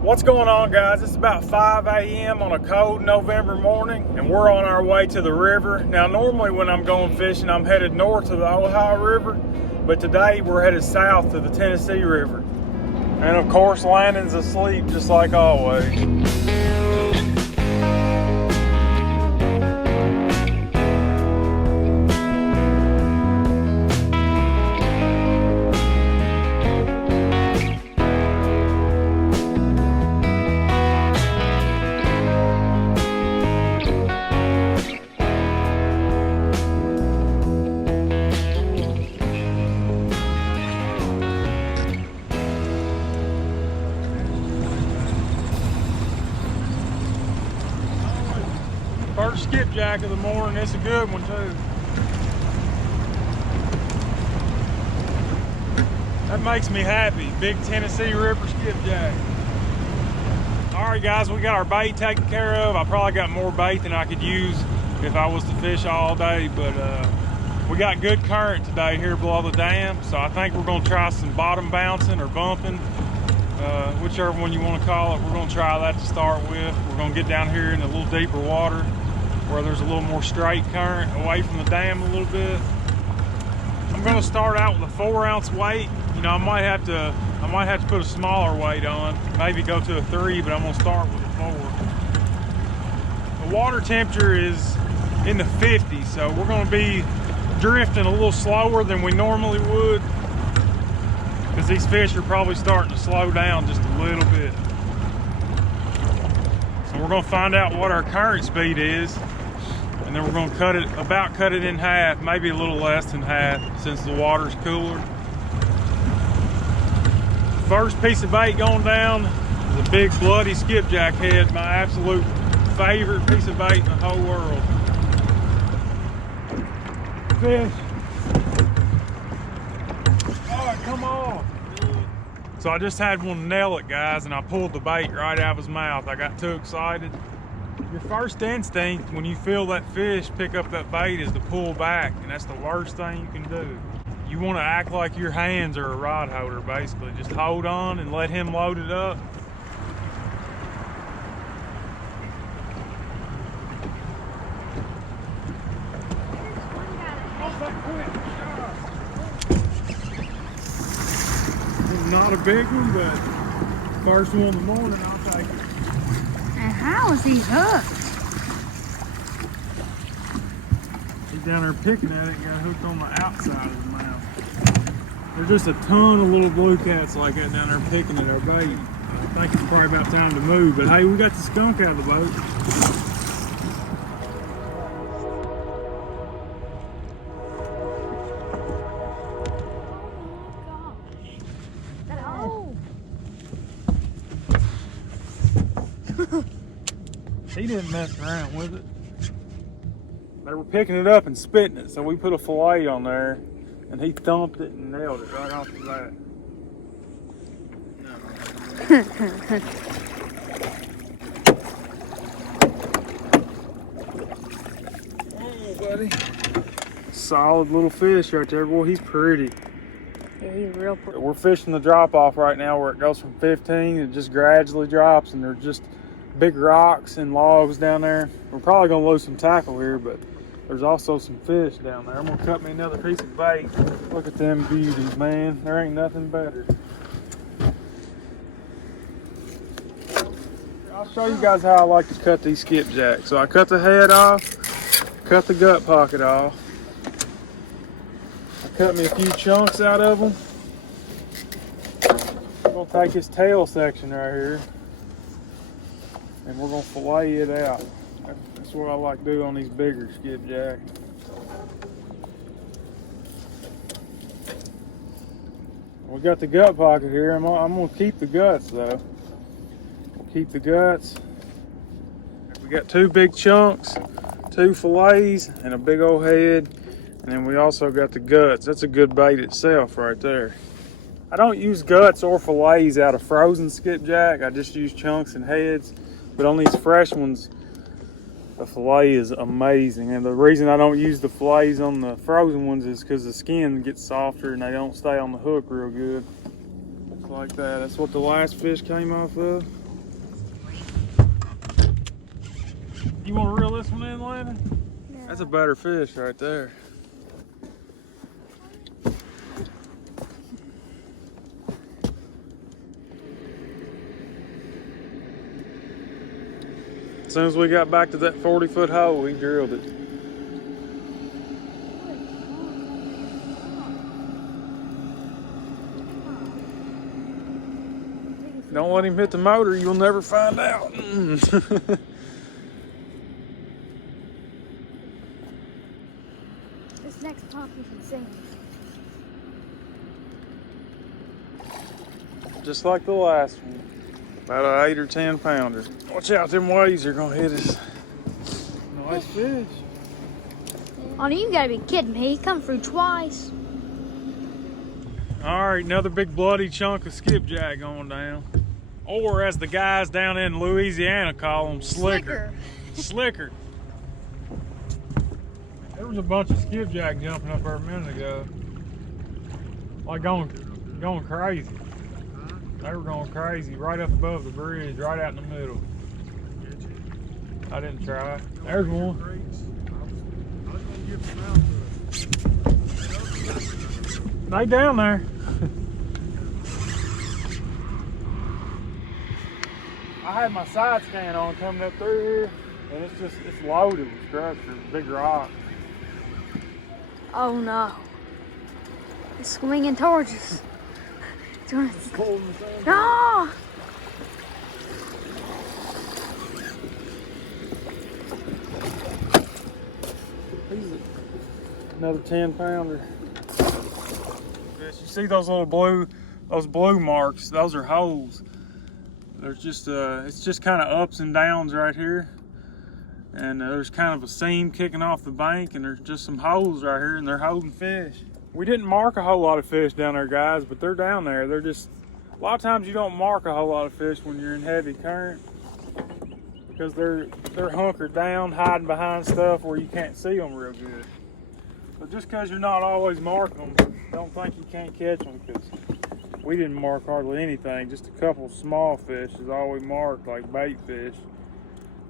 What's going on, guys? It's about 5 a.m. on a cold November morning, and we're on our way to the river. Now, normally when I'm going fishing, I'm headed north to the Ohio River, but today we're headed south to the Tennessee River. And of course, Landon's asleep just like always. First skipjack of the morning. It's a good one too. That makes me happy. Big Tennessee River skipjack. Alright guys, we got our bait taken care of. I probably got more bait than I could use if I was to fish all day, but we got good current today here below the dam, so I think we're going to try some bottom bouncing or bumping, whichever one you want to call it. We're going to try that to start with. We're going to get down here in a little deeper water where there's a little more straight current away from the dam a little bit. I'm going to start out with a 4-ounce weight. You know, I might have to put a smaller weight on, maybe go to a 3, but I'm going to start with a 4. The water temperature is in the 50s, so we're going to be drifting a little slower than we normally would, because these fish are probably starting to slow down just a little bit. So we're going to find out what our current speed is, and then we're going to cut it in half, maybe a little less than half, since the water's cooler. First piece of bait going down is a big bloody skipjack head, my absolute favorite piece of bait in the whole world. Fish. Oh, come on. So I just had one nail it, guys, and I pulled the bait right out of his mouth. I got too excited. Your first instinct when you feel that fish pick up that bait is to pull back, and that's the worst thing you can do. You want to act like your hands are a rod holder, basically. Just hold on and let him load it up. Not a big one, but first one in the morning, I'll take it. And how is he hooked? He's down there picking at it and got hooked on the outside of his mouth. There's just a ton of little blue cats like that down there picking at our bait. I think it's probably about time to move, but hey, we got the skunk out of the boat. He didn't mess around with it. They were picking it up and spitting it, so we put a fillet on there, and he thumped it and nailed it right off the bat. Oh, buddy. Solid little fish right there, boy. He's pretty. Yeah, he's real pretty. We're fishing the drop off right now where it goes from 15, it just gradually drops, and there's just big rocks and logs down there. We're probably gonna lose some tackle here, but there's also some fish down there. I'm gonna cut me another piece of bait. Look at them beauties, man. There ain't nothing better. I'll show you guys how I like to cut these skipjacks. So I cut the head off, cut the gut pocket off. I cut me a few chunks out of them. I'm gonna take this tail section right here, and we're gonna fillet it out. That's what I like to do on these bigger skipjack. We got the gut pocket here. I'm gonna keep the guts though. We'll keep the guts. We got 2 big chunks, 2 fillets, and a big old head. And then we also got the guts. That's a good bait itself right there. I don't use guts or fillets out of frozen skipjack. I just use chunks and heads. But on these fresh ones, the fillet is amazing. And the reason I don't use the fillets on the frozen ones is because the skin gets softer and they don't stay on the hook real good. Just like that. That's what the last fish came off of. You want to reel this one in, Landon? No. That's a better fish right there. As soon as we got back to that 40-foot hole, we drilled it. Don't let him hit the motor, you'll never find out. This next pump you can sing. Just like the last one. About an 8 or 10 pounder. Watch out, them waves are gonna hit us. Nice fish. Oh, you gotta be kidding me. He come through twice. All right, another big bloody chunk of skipjack going down. Or as the guys down in Louisiana call them, slicker. Slicker. There was a bunch of skipjack jumping up there a minute ago. Like going crazy. They were going crazy right up above the bridge, right out in the middle. I didn't try. There's one. They down there. I had my side scan on coming up through here, and it's loaded with structure, big rocks. Oh no. It's swinging towards us. No! Another 10 pounder. You see those little blue marks? Those are holes. There's just it's just kind of ups and downs right here, and there's kind of a seam kicking off the bank, and there's just some holes right here, and they're holding fish. We didn't mark a whole lot of fish down there, guys, but they're down there. They're just, a lot of times you don't mark a whole lot of fish when you're in heavy current, because they're hunkered down, hiding behind stuff where you can't see them real good. But just because you're not always marking them, don't think you can't catch them, because we didn't mark hardly anything. Just a couple small fish is all we marked, like bait fish.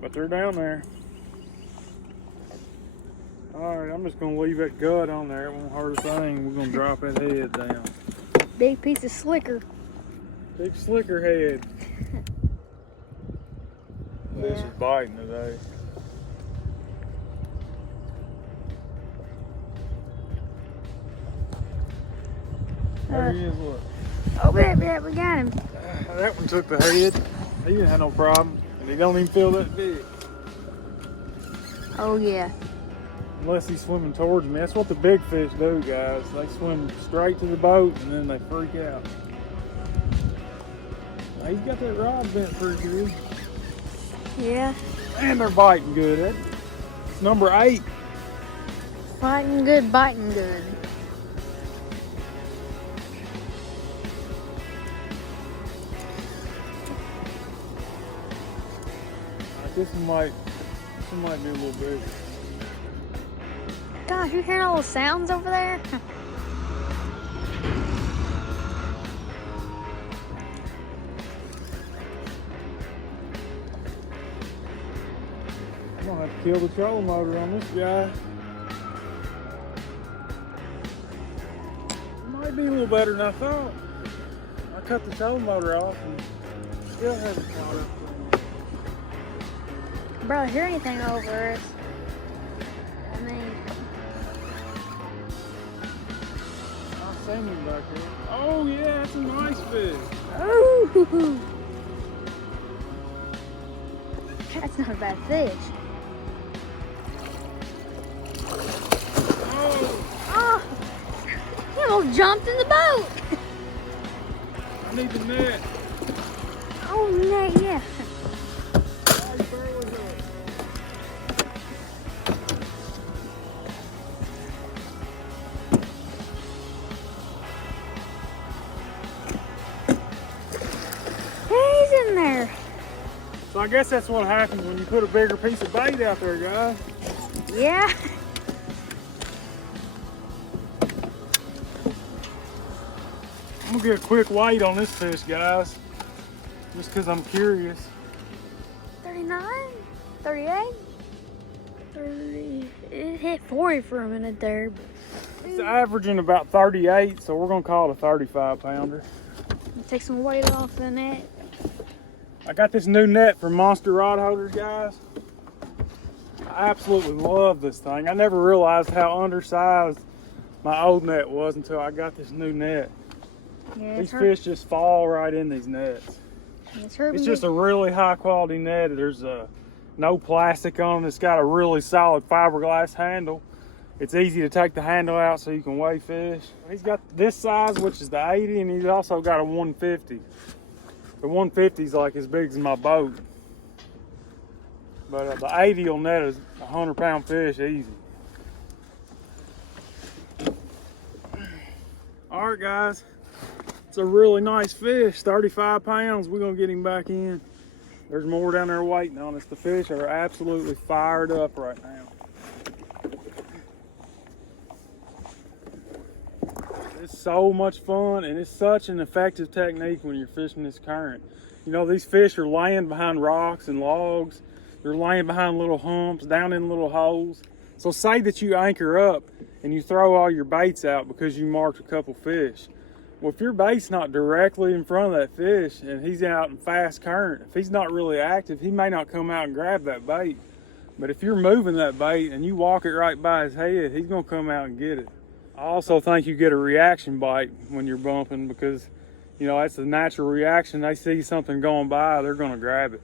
But they're down there. Alright, I'm just going to leave that gut on there. It won't hurt a thing. We're going to drop that head down. Big piece of slicker. Big slicker head. Yeah. Fish is biting today. There he is, look. Oh, yeah, we got him. That one took the head. He didn't have no problem. And he don't even feel that big. Oh, yeah. Unless he's swimming towards me. That's what the big fish do, guys. They swim straight to the boat and then they freak out. Now, he's got that rod bent pretty good. Yeah. And they're biting good. It's number 8. Fighting good, biting good. This one might be a little bigger. Gosh, you hearing all those sounds over there? I'm gonna have to kill the trolling motor on this guy. It might be a little better than I thought. I cut the trolling motor off and still haven't caught up. Bro, hear anything over us? I mean, I've seen him back here. Oh yeah, that's a nice fish. oh, that's not a bad fish. Oh, he almost jumped in the boat. I need the net. Oh, net, yeah. He's in there. So I guess that's what happens when you put a bigger piece of bait out there, guys. Yeah. I'm gonna get a quick weight on this fish, guys. Just because I'm curious. 39? 38? 30. It hit 40 for a minute there. It's averaging about 38, so we're gonna call it a 35 pounder. Take some weight off the net. I got this new net from Monster Rod Holders, guys. I absolutely love this thing. I never realized how undersized my old net was until I got this new net. Yeah, These fish just fall right in these nets. It's just a really high quality net. There's no plastic on it. It's got a really solid fiberglass handle. It's easy to take the handle out so you can weigh fish. He's got this size, which is the 80, and he's also got a 150. The 150 is like as big as my boat. But the 80 will net a 100-pound fish easy. All right, guys. It's a really nice fish, 35 pounds. We're gonna get him back in. There's more down there waiting on us. The fish are absolutely fired up right now. It's so much fun, and it's such an effective technique when you're fishing this current. You know, these fish are laying behind rocks and logs. They're laying behind little humps, down in little holes. So say that you anchor up and you throw all your baits out because you marked a couple fish. Well, if your bait's not directly in front of that fish and he's out in fast current, if he's not really active, he may not come out and grab that bait. But if you're moving that bait and you walk it right by his head, he's gonna come out and get it. I also think you get a reaction bite when you're bumping because, you know, that's a natural reaction. They see something going by, they're gonna grab it.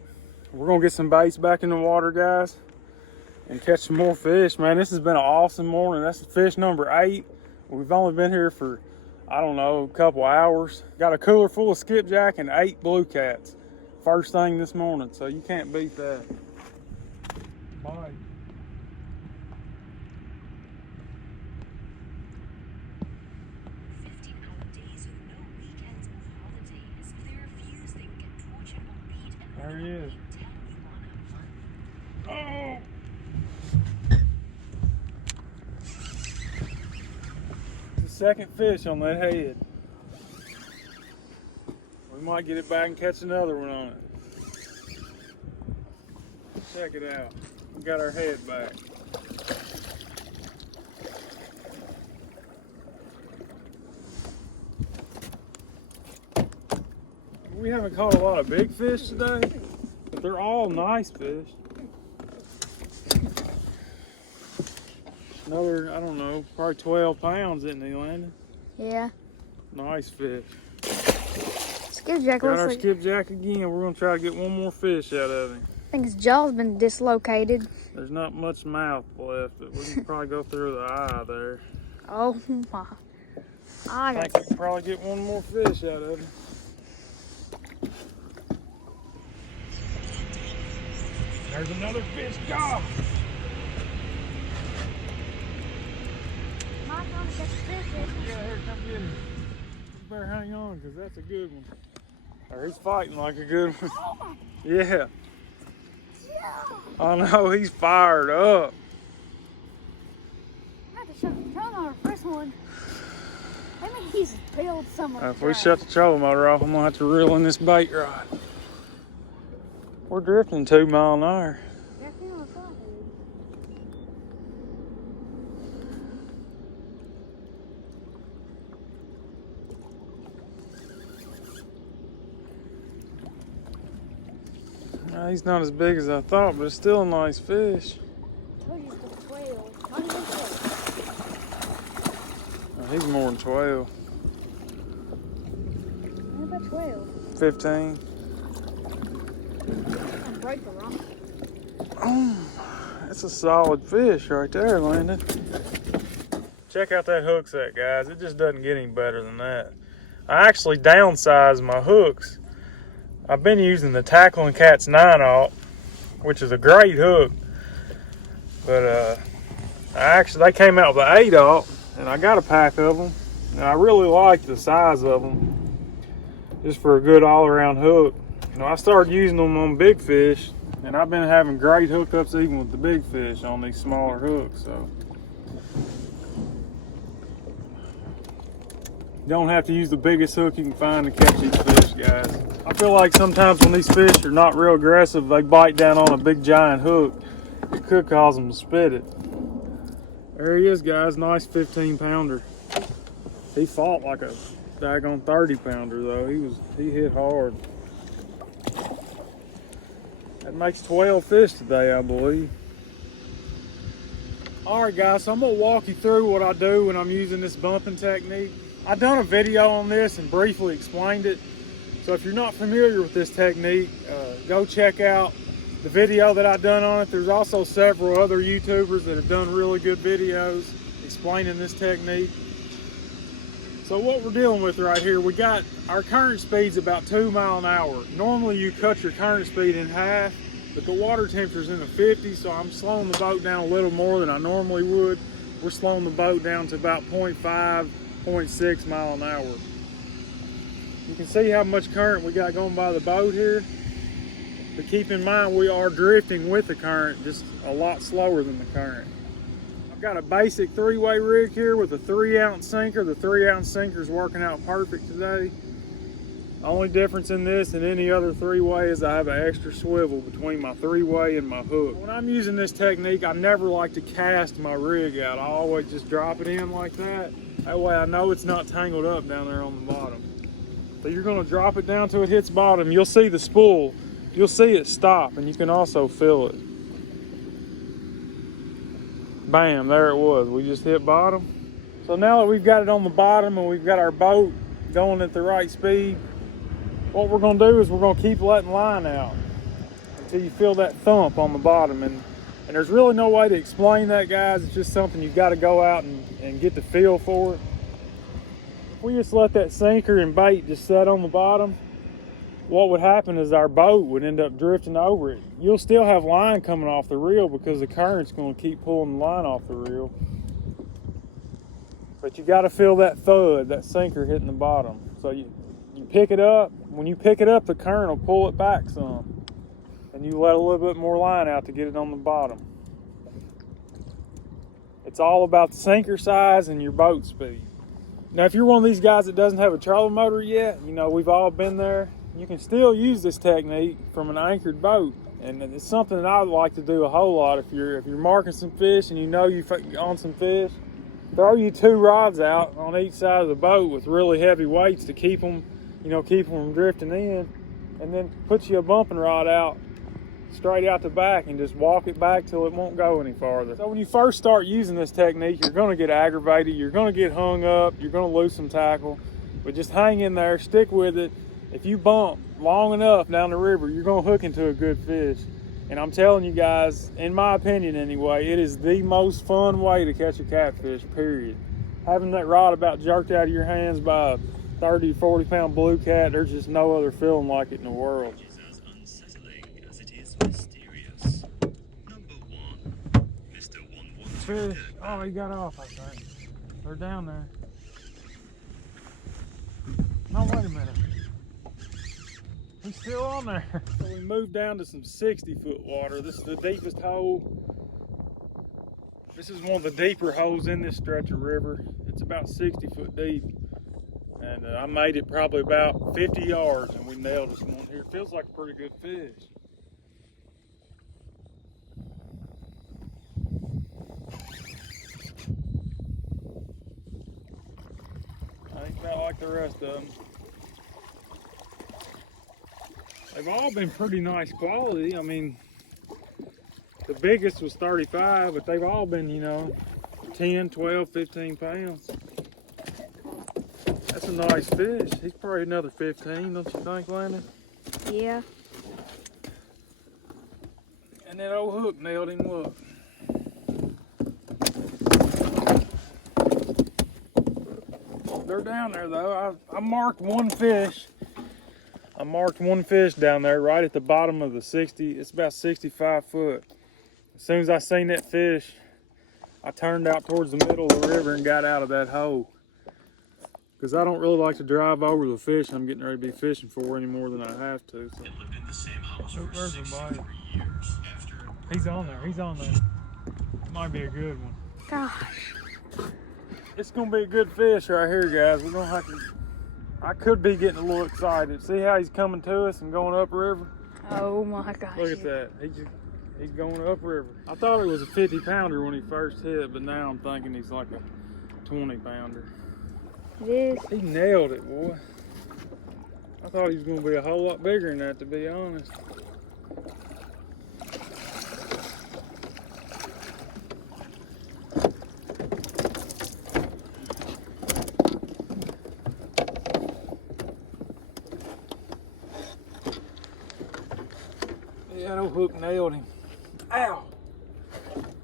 We're gonna get some baits back in the water, guys, and catch some more fish. Man, this has been an awesome morning. That's fish number 8. We've only been here for, I don't know, a couple hours. Got a cooler full of skipjack and 8 blue cats. First thing this morning, so you can't beat that. Bye. There he is. Oh! The second fish on that head. We might get it back and catch another one on it. Check it out. We got our head back. We haven't caught a lot of big fish today, but they're all nice fish. Another, I don't know, probably 12 pounds, isn't he, Landon? Yeah. Nice fish. Skipjack Got looks our like... skipjack again. We're going to try to get one more fish out of him. I think his jaw's been dislocated. There's not much mouth left, but we can probably go through the eye there. Oh my. I think we can probably get one more fish out of him. There's another fish gone. Yeah, here, come get him. You better hang on, because that's a good one. Or he's fighting like a good one. Yeah. I know, he's fired up. I have to shut the trolling motor first one. I mean, he's peeled somewhere. If we shut the trolling motor off, I'm going to have to reel in this bait rod. We're drifting 2 miles an hour. He's not as big as I thought, but it's still a nice fish. I told you it's 12. Oh, he's more than 12. What about 12? 15. I'm break the rock. Oh, that's a solid fish right there, Landon. Check out that hook set, guys. It just doesn't get any better than that. I actually downsized my hooks. I've been using the Tackling Cats 9-aught, which is a great hook, but they came out with the 8-aught, and I got a pack of them, and I really like the size of them, just for a good all-around hook. You know, I started using them on big fish, and I've been having great hookups even with the big fish on these smaller hooks. So you don't have to use the biggest hook you can find to catch these fish, guys. I feel like sometimes when these fish are not real aggressive, they bite down on a big giant hook, You could cause him to spit it. There he is, guys. Nice 15-pounder. He fought like a daggone 30-pounder though. He hit hard. That makes 12 fish today, I believe. All right, guys, so I'm gonna walk you through what I do when I'm using this bumping technique. I've done a video on this and briefly explained it. So if you're not familiar with this technique, go check out the video that I've done on it. There's also several other YouTubers that have done really good videos explaining this technique. So what we're dealing with right here, we got our current speed's about 2 miles an hour. Normally you cut your current speed in half, but the water temperature's in the 50s, so I'm slowing the boat down a little more than I normally would. We're slowing the boat down to about 0.5, 0.6 mile an hour. You can see how much current we got going by the boat here. But keep in mind, we are drifting with the current, just a lot slower than the current. I've got a basic 3-way rig here with a 3-ounce sinker. The 3-ounce sinker is working out perfect today. The only difference in this and any other 3-way is I have an extra swivel between my 3-way and my hook. When I'm using this technique, I never like to cast my rig out. I always just drop it in like that. That way I know it's not tangled up down there on the bottom. So you're gonna drop it down till it hits bottom. You'll see the spool. You'll see it stop, and you can also feel it. Bam, there it was. We just hit bottom. So now that we've got it on the bottom and we've got our boat going at the right speed, what we're gonna do is we're gonna keep letting line out until you feel that thump on the bottom. And there's really no way to explain that, guys. It's just something you've got to go out and get the feel for it. If we just let that sinker and bait just set on the bottom, what would happen is our boat would end up drifting over it. You'll still have line coming off the reel because the current's going to keep pulling the line off the reel. But you got to feel that thud, that sinker hitting the bottom. So you pick it up. When you pick it up, the current will pull it back some. And you let a little bit more line out to get it on the bottom. It's all about the sinker size and your boat speed. Now, if you're one of these guys that doesn't have a trolling motor yet, you know, we've all been there. You can still use this technique from an anchored boat, and it's something that I would like to do a whole lot. If you're marking some fish and you know you've on some fish, throw you 2 rods out on each side of the boat with really heavy weights to keep them, keep them from drifting in, and then put you a bumping rod out straight out the back and just walk it back till it won't go any farther. So when you first start using this technique, you're going to get aggravated, you're going to get hung up, you're going to lose some tackle, but just hang in there, stick with it. If you bump long enough down the river, you're going to hook into a good fish. And I'm telling you guys, in my opinion anyway, it is the most fun way to catch a catfish, period. Having that rod about jerked out of your hands by a 30, 40-pound blue cat, there's just no other feeling like it in the world. As unsettling as it is mysterious. Number 1, Mr. 112. Fish. Oh, he got off, I think. They're down there. No, wait a minute. He's still on there. So we moved down to some 60-foot water. This is the deepest hole. This is one of the deeper holes in this stretch of river. It's about 60 foot deep. And I made it probably about 50 yards and we nailed this one here. Feels like a pretty good fish. Ain't about like the rest of them. They've all been pretty nice quality. I mean, the biggest was 35, but they've all been, 10, 12, 15 pounds. That's a nice fish. He's probably another 15, don't you think, Landon? Yeah. And that old hook nailed him, look. They're down there, though. I marked one fish. I marked one fish down there right at the bottom of the 60. It's about 65 foot. As soon as I seen that fish, I turned out towards the middle of the river and got out of that hole. Because I don't really like to drive over the fish I'm getting ready to be fishing for any more than I have to. So. It lived in the same house for Where's the 63 years after. He's on there. He's on there. It might be a good one. Gosh. It's going to be a good fish right here, guys. We're going to have to... I could be getting a little excited. See how he's coming to us and going upriver? Oh my gosh. Look at that. He's going upriver. I thought it was a 50 pounder when he first hit, but now I'm thinking he's like a 20 pounder. It is. He nailed it, boy. I thought he was going to be a whole lot bigger than that, to be honest. Yeah, that hook nailed him. Ow!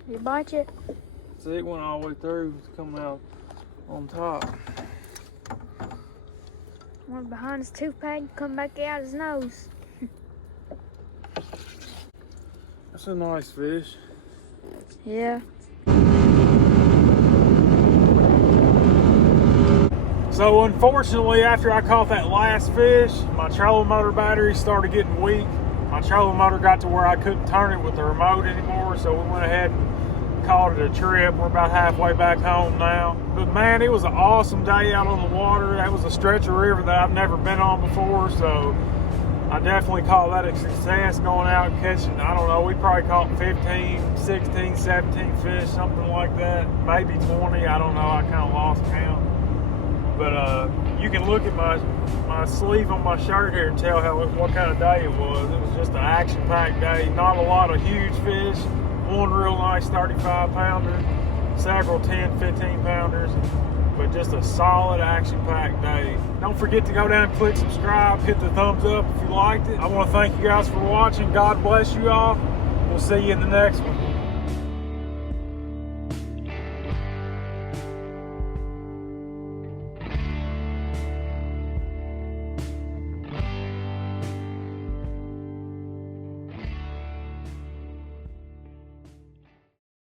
You bite it? See, it went all the way through. It's coming out on top. Went behind his tooth pad and come back out his nose. That's a nice fish. Yeah. So unfortunately, after I caught that last fish, my trolling motor battery started getting weak. My trolling motor got to where I couldn't turn it with the remote anymore, so we went ahead and called it a trip. We're about halfway back home now. But man, it was an awesome day out on the water. That was a stretch of river that I've never been on before, so I definitely call that a success, going out and catching, I don't know, we probably caught 15, 16, 17 fish, something like that. Maybe 20, I don't know, I kind of lost count. But you can look at my sleeve on my shirt here and tell what kind of day it was. It was just an action-packed day. Not a lot of huge fish. One real nice 35 pounder, several 10, 15 pounders, but just a solid action-packed day. Don't forget to go down and click subscribe, hit the thumbs up if you liked it. I want to thank you guys for watching. God bless you all. We'll see you in the next one.